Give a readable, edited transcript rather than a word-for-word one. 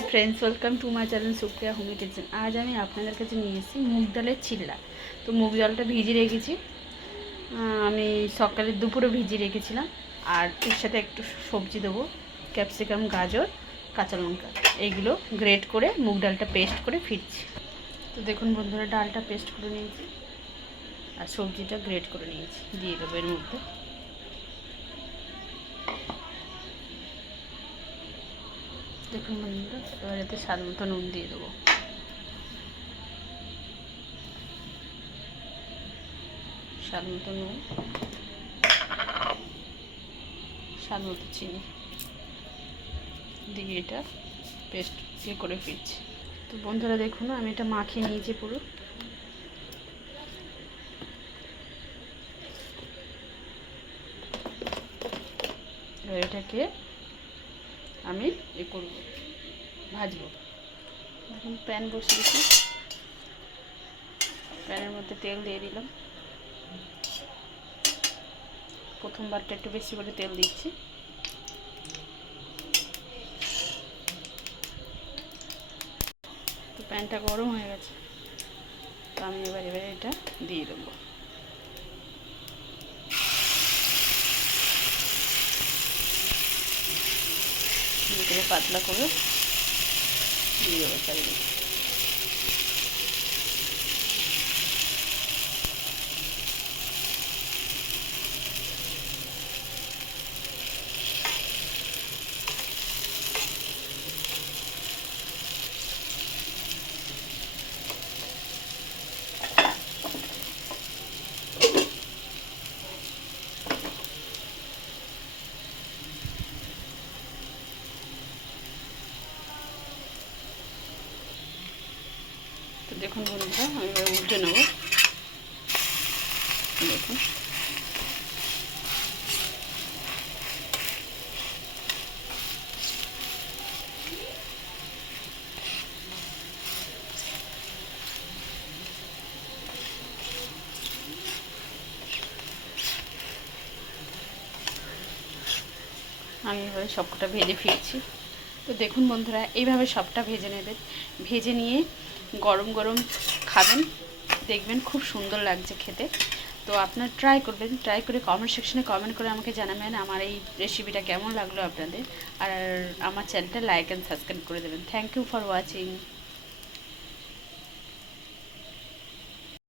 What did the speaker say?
Hi friends, welcome to my channel Supriya Homi kitchen. আজ আমি আপনাদের কাছে নিয়ে এসেছি মুগ ডালের চিল্লা। তো মুগ ডালটা ভিজিয়ে রেখেছি, আমি সকালে দুপুরে ভিজিয়ে রেখেছিলাম। আর এর সাথে একটু সবজি দেবো, ক্যাপসিকাম, গাজর, কাঁচা লঙ্কা, এইগুলো গ্রেট করে মুগ ডালটা পেস্ট করে ফিরছি। তো দেখুন বন্ধুরা, ডালটা পেস্ট করে নিয়েছি আর সবজিটা গ্রেট করে নিয়েছি, দিয়ে দেবো এর মধ্যে। দেখুন বন্ধুরা, এবার এতে স্বাদ মতো নুন দিয়ে দেবো, স্বাদ মতো নুন, স্বাদ মতো চিনি দিয়ে এটা পেস্ট করে ফিরছি। তো বন্ধুরা দেখুন, আমি এটা মাখিয়ে নিয়েছি পুরো। এবার এটাকে আমি করবো, ভাজবো। দেখুন প্যান বসিয়েছি, প্যানের মধ্যে তেল দিয়ে দিলাম। প্রথমবারটা একটু বেশি করে তেল দিচ্ছি। তো প্যানটা গরম হয়ে গেছে, তো আমি এবারে এটা দিয়ে দেবো। পাতলা করে দিয়ে দেবো চারিদিকে। তো দেখুন বন্ধুরা, আমি এবার উল্টে নেব। দেখুন আমি এবারে সবকটা ভেজে ফিরছি। তো দেখুন বন্ধুরা, এইভাবে সবটা ভেজে নেবেন। ভেজে নিয়ে গরম গরম খাবেন, দেখবেন খুব সুন্দর লাগছে খেতে। তো আপনারা ট্রাই করবেন, ট্রাই করে কমেন্ট সেকশনে কমেন্ট করে আমাকে জানাবেন আমার এই রেসিপিটা কেমন লাগলো আপনাদের। আর আমার চ্যানেলটা লাইক অ্যান্ড সাবস্ক্রাইব করে দেবেন। Thank you for watching.